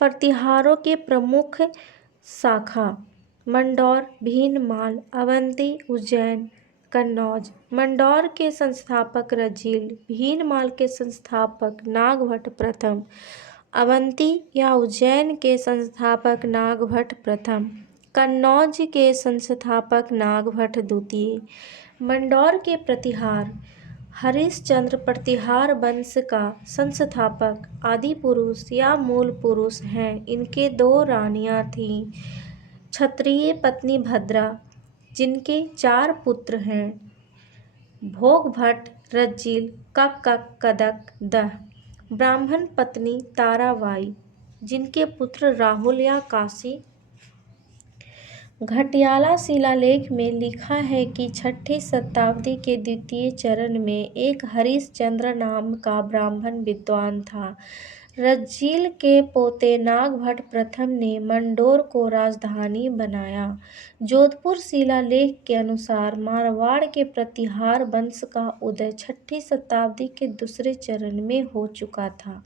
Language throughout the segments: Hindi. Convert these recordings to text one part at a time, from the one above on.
प्रतिहारों के प्रमुख शाखा मंडौर, भीनमाल, अवंती, उज्जैन, कन्नौज। मंडौर के संस्थापक रजील, भीनमाल के संस्थापक नागभट्ट प्रथम, अवंती या उज्जैन के संस्थापक नागभट्ट प्रथम, कन्नौज के संस्थापक नागभट्ट द्वितीय। मंडौर के प्रतिहार हरिश्चंद्र प्रतिहार वंश का संस्थापक आदि पुरुष या मूल पुरुष हैं। इनके 2 रानियां थीं, क्षत्रिय पत्नी भद्रा, जिनके 4 पुत्र हैं, भोगभट्ट, रज्जिल, कक्कक, कदक, दह। ब्राह्मण पत्नी ताराबाई, जिनके पुत्र राहुल या काशी। घटियाला शिलालेख में लिखा है कि 6ठी शताब्दी के द्वितीय चरण में एक हरिश्चंद्र नाम का ब्राह्मण विद्वान था। रज्जिल के पोते नागभट्ट प्रथम ने मंडोर को राजधानी बनाया। जोधपुर शिलालेख के अनुसार मारवाड़ के प्रतिहार वंश का उदय 6ठी शताब्दी के दूसरे चरण में हो चुका था।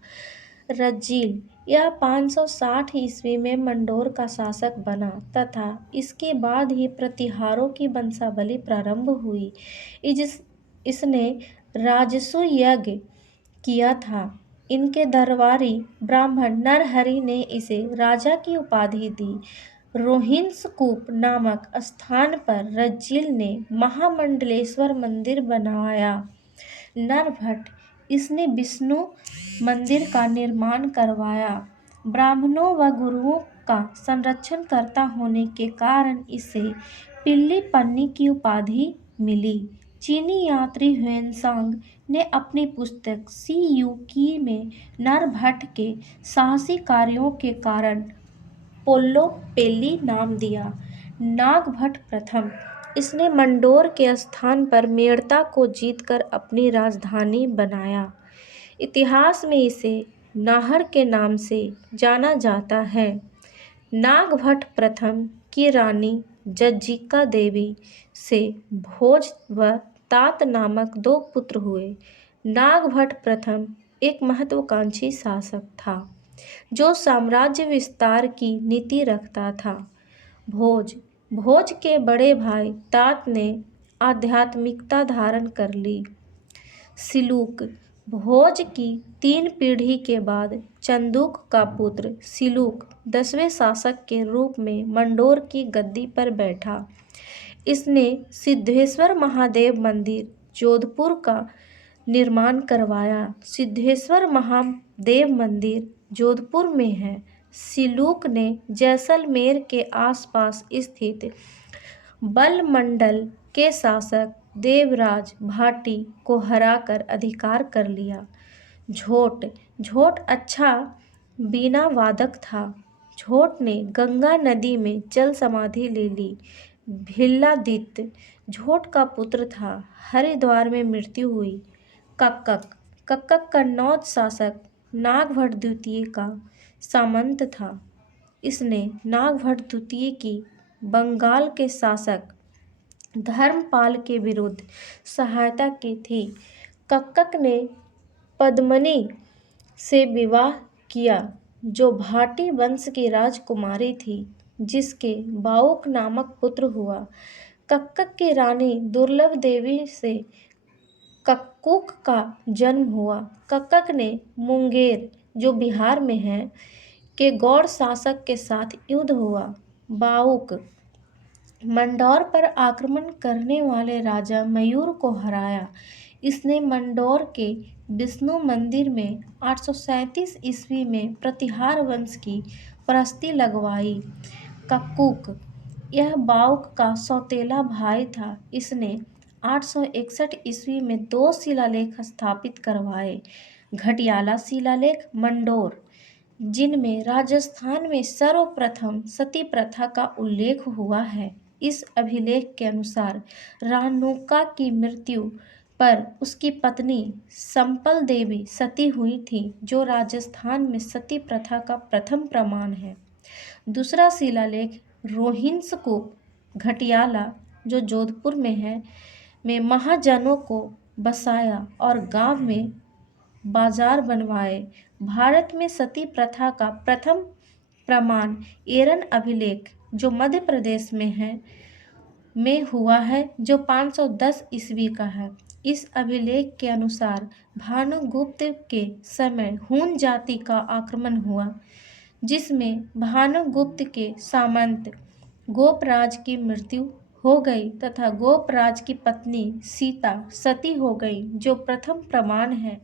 रज्जिल यह 560 ईस्वी में मंडोर का शासक बना तथा इसके बाद ही प्रतिहारों की वंशावली प्रारंभ हुई। इसने राजसू यज्ञ किया था। इनके दरबारी ब्राह्मण नरहरि ने इसे राजा की उपाधि दी। रोहिंसकूप नामक स्थान पर रज्जिल ने महामंडलेश्वर मंदिर बनवाया। नरभट्ट इसने विष्णु मंदिर का निर्माण करवाया। ब्राह्मणों व गुरुओं का संरक्षण करता होने के कारण इसे पिल्ली पन्नी की उपाधि मिली। चीनी यात्री ह्वेनसांग ने अपनी पुस्तक सी यू की में नरभट्ट के साहसी कार्यों के कारण पोल्लो पेल्ली नाम दिया। नागभट्ट प्रथम इसने मंडोर के स्थान पर मेड़ता को जीतकर अपनी राजधानी बनाया। इतिहास में इसे नाहर के नाम से जाना जाता है। नागभट्ट प्रथम की रानी जज्जिका देवी से भोज व तात नामक 2 पुत्र हुए। नागभट्ट प्रथम एक महत्वाकांक्षी शासक था जो साम्राज्य विस्तार की नीति रखता था। भोज के बड़े भाई तात ने आध्यात्मिकता धारण कर ली। सिलूक भोज की 3 पीढ़ी के बाद चंदूक का पुत्र सिलूक 10वें शासक के रूप में मंडोर की गद्दी पर बैठा। इसने सिद्धेश्वर महादेव मंदिर जोधपुर का निर्माण करवाया। सिद्धेश्वर महादेव मंदिर जोधपुर में है। सिलूक ने जैसलमेर के आसपास स्थित बलमंडल के शासक देवराज भाटी को हराकर अधिकार कर लिया। झोट अच्छा बीना वादक था। झोट ने गंगा नदी में जल समाधि ले ली। भिल्लादित्य झोट का पुत्र था। हरिद्वार में मृत्यु हुई। कक्कक कन्नौज शासक नागभट्ट द्वितीय का सामंत था। इसने नागभट्ट द्वितीय की बंगाल के शासक धर्मपाल के विरुद्ध सहायता की थी। कक्कक ने पद्मनी से विवाह किया जो भाटी वंश की राजकुमारी थी, जिसके बाउक नामक पुत्र हुआ। कक्कक की रानी दुर्लभ देवी से कक्कुक का जन्म हुआ। कक्कक ने मुंगेर, जो बिहार में है, के गौड़ शासक के साथ युद्ध हुआ। बाउक मंडौर पर आक्रमण करने वाले राजा मयूर को हराया। इसने मंडौर के विष्णु मंदिर में 837 ईस्वी में प्रतिहार वंश की प्रस्ती लगवाई। कक्कुक यह बाउक का सौतेला भाई था। इसने 861 ईस्वी में 2 शिलालेख स्थापित करवाए। घटियाला शिलालेख मंडोर, जिनमें राजस्थान में सर्वप्रथम सती प्रथा का उल्लेख हुआ है। इस अभिलेख के अनुसार रानुका की मृत्यु पर उसकी पत्नी संपल देवी सती हुई थी, जो राजस्थान में सती प्रथा का प्रथम प्रमाण है। दूसरा शिलालेख रोहिंसकूप घटियाला, जो जोधपुर में है, में महाजनों को बसाया और गांव में बाजार बनवाए। भारत में सती प्रथा का प्रथम प्रमाण एरन अभिलेख जो मध्य प्रदेश में है में हुआ है, जो 510 ईस्वी का है। इस अभिलेख के अनुसार भानुगुप्त के समय हून जाति का आक्रमण हुआ, जिसमें भानुगुप्त के सामंत गोपराज की मृत्यु हो गई तथा गोपराज की पत्नी सीता सती हो गई, जो प्रथम प्रमाण है।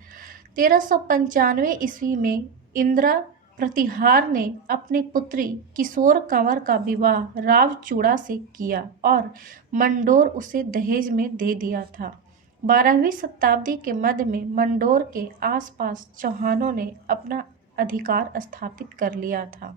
1395 ईस्वी में इंदिरा प्रतिहार ने अपनी पुत्री किशोर कंवर का विवाह रावचूड़ा से किया और मंडोर उसे दहेज में दे दिया था। 12वीं शताब्दी के मध्य में मंडोर के आसपास चौहानों ने अपना अधिकार स्थापित कर लिया था।